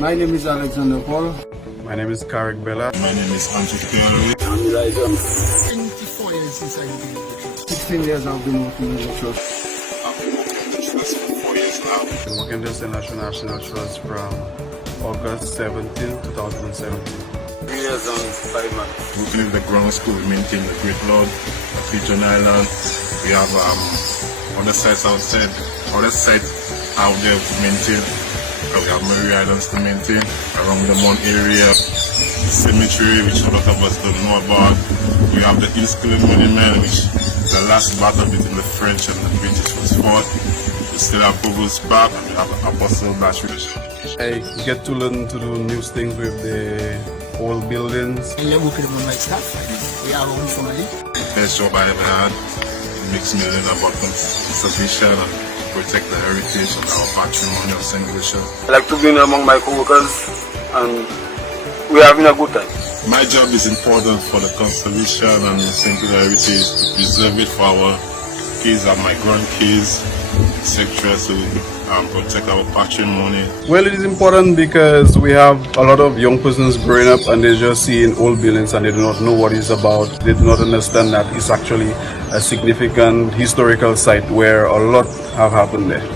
My name is Alexander Paul. My name is Karek Bella. My name is entrusted. I'm Elijah. 24 years since I did it. 16 years I've been working in the church. I've been working in the trust for 4 years now. I've been working this International Trust from August 17, 2017. 3 years and 5 months. Working in the ground school, we maintain the Great Lord, the Pigeon Island. We have other sites outside, other sites out there to maintain. We have Murray Islands to maintain around the Mount area, the cemetery, which a lot of us don't know about. We have the Inskilling Monument, which the last battle between the French and the British was fought. We still have Provost Park, and we have Apostle Battery. I get to learn to do new things with the old buildings. We are working on my staff. We are on family. Best job I ever had. It makes me learn about conservation and protect the heritage and our patrimony of St. Lucia. I like to be among my co-workers and we're having a good time. My job is important for the conservation and St. Lucia heritage, to preserve it for our kids and my grandkids, etc. So we can protect our patrimony. Well, it is important because we have a lot of young persons growing up and they just see in old buildings and they do not know what it's about. They do not understand that it's actually a significant historical site where a lot have happened there.